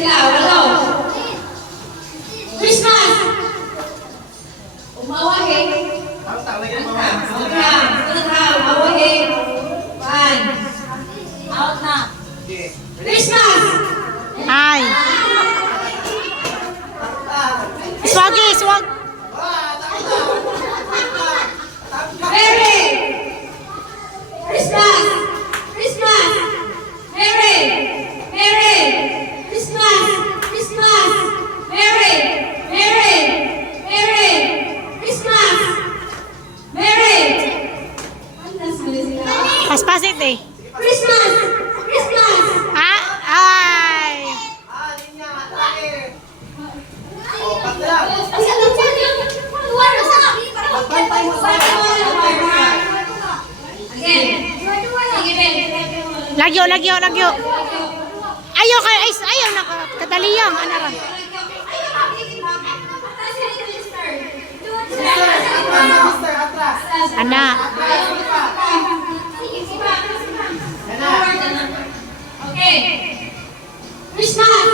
sila. Walo. Christmas. Umawahe. Umawahe. One. Out na. Christmas. Ay. Swagi, swag. Merry. Christmas. Christmas. Merry. Merry. Christmas. Christmas. Merry. Merry. Merry. Christmas. Merry. Paspasit eh. Christmas. Christmas. Ha? Ay. Lagyo, lagyo, lagyo. Ayaw ka, ayaw na ka. Kataliyang, ano rin. Ana. Okay. Christmas.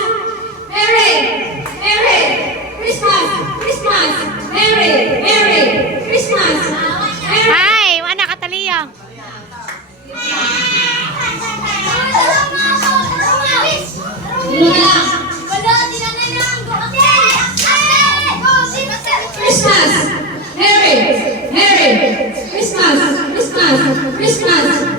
Merry. Merry. Christmas. Christmas. Merry. Merry. Christmas. Merry. Ay, wala kataliyang. Christmas. Merry. Merry. Christmas. Christmas. Christmas.